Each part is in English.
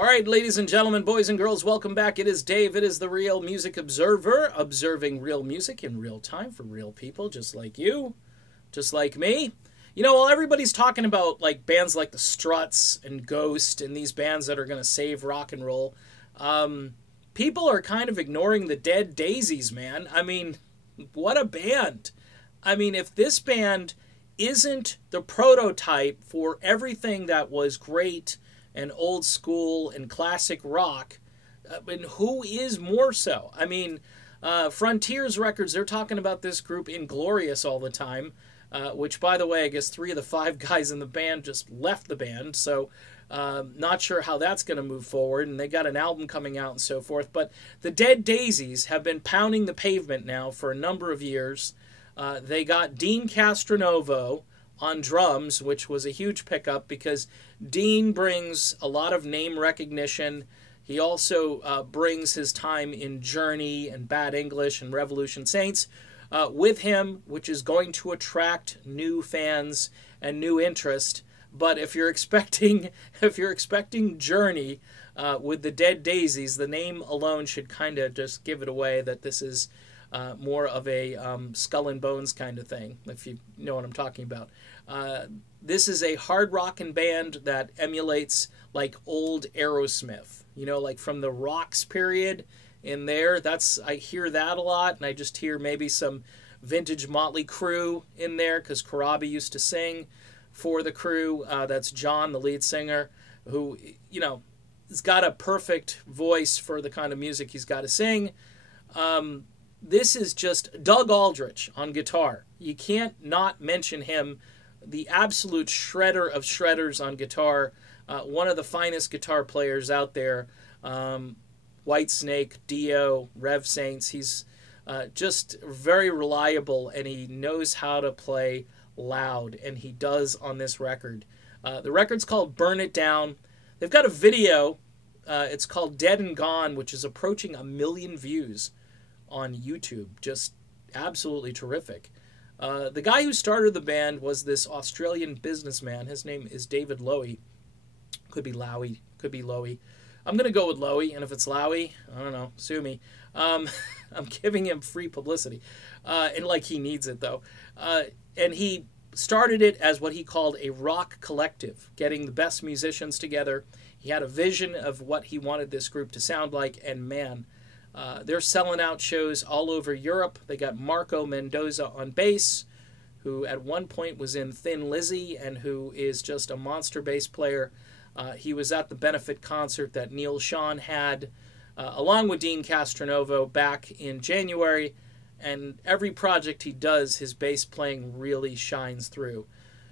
All right, ladies and gentlemen, boys and girls, welcome back. It is Dave. It is the Real Music Observer, observing real music in real time for real people, just like you, just like me. You know, while everybody's talking about like bands like the Struts and Ghost and these bands that are going to save rock and roll, people are kind of ignoring the dead Daisies, man. I mean, what a band. I mean, if this band isn't the prototype for everything that was great and old school and classic rock, and who is more so? I mean, Frontiers Records, they're talking about this group Inglorious all the time, which, by the way, I guess 3 of the 5 guys in the band just left the band, so not sure how that's going to move forward, and they got an album coming out and so forth. But the Dead Daisies have been pounding the pavement now for a number of years. They got Deen Castronovo on drums, which was a huge pickup because Deen brings a lot of name recognition. He also brings his time in Journey and Bad English and Revolution Saints with him, which is going to attract new fans and new interest. But if you're expecting Journey with the Dead Daisies, the name alone should kind of just give it away that this is more of a Skull and Bones kind of thing, if you know what I'm talking about. This is a hard rockin' band that emulates like old Aerosmith, you know, like from the Rocks period in there. I hear that a lot, and I just hear maybe some vintage Motley Crue in there because Corabi used to sing for the Crue. That's John, the lead singer, who, you know, has got a perfect voice for the kind of music he's got to sing. This is just Doug Aldrich on guitar. You can't not mention him, the absolute shredder of shredders on guitar, one of the finest guitar players out there. Whitesnake, Dio, Rev Saints, he's just very reliable, and he knows how to play loud, and he does on this record. The record's called Burn It Down. They've got a video, it's called Dead and Gone, which is approaching 1 million views on YouTube. Just absolutely terrific. The guy who started the band was this Australian businessman. His name is David Lowy. Could be Lowy, could be Lowy. I'm going to go with Lowy, and if it's Lowy, I don't know, sue me. I'm giving him free publicity, and like he needs it, though. And he started it as what he called a rock collective, getting the best musicians together. He had a vision of what he wanted this group to sound like, and man, they're selling out shows all over Europe. They got Marco Mendoza on bass, who at one point was in Thin Lizzy and who is just a monster bass player. He was at the benefit concert that Neil Sean had, along with Deen Castronovo, back in January. And every project he does, his bass playing really shines through.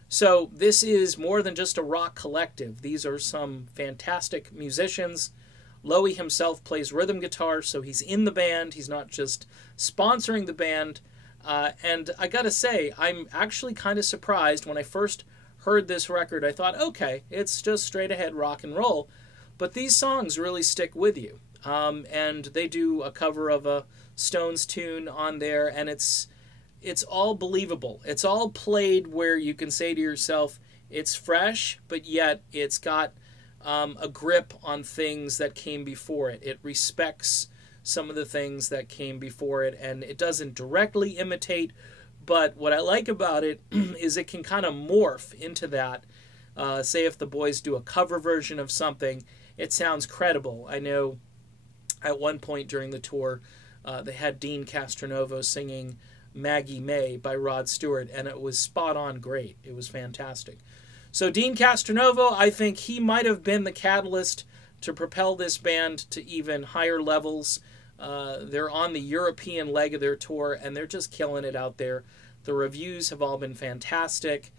So this is more than just a rock collective. These are some fantastic musicians. Lowy himself plays rhythm guitar, so he's in the band. He's not just sponsoring the band. And I gotta say, I'm actually kind of surprised. When I first heard this record, I thought, okay, it's just straight ahead rock and roll. But these songs really stick with you. And they do a cover of a Stones tune on there, and it's all believable. It's all played where you can say to yourself, it's fresh, but yet it's got a grip on things that came before it. It respects some of the things that came before it, and it doesn't directly imitate, but what I like about it is it can kind of morph into that. Say if the boys do a cover version of something, it sounds credible. I know at one point during the tour, they had Deen Castronovo singing Maggie May by Rod Stewart, and it was spot on great. It was fantastic. So Deen Castronovo, I think he might have been the catalyst to propel this band to even higher levels. They're on the European leg of their tour, and they're just killing it out there. The reviews have all been fantastic.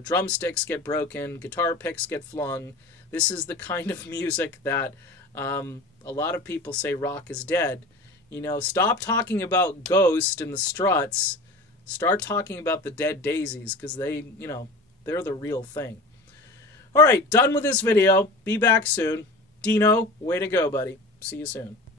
Drumsticks get broken, guitar picks get flung. This is the kind of music that a lot of people say rock is dead. You know, stop talking about Ghost and the Struts. Start talking about the Dead Daisies, because they, you know, they're the real thing. All right, done with this video. Be back soon. Dino, way to go, buddy. See you soon.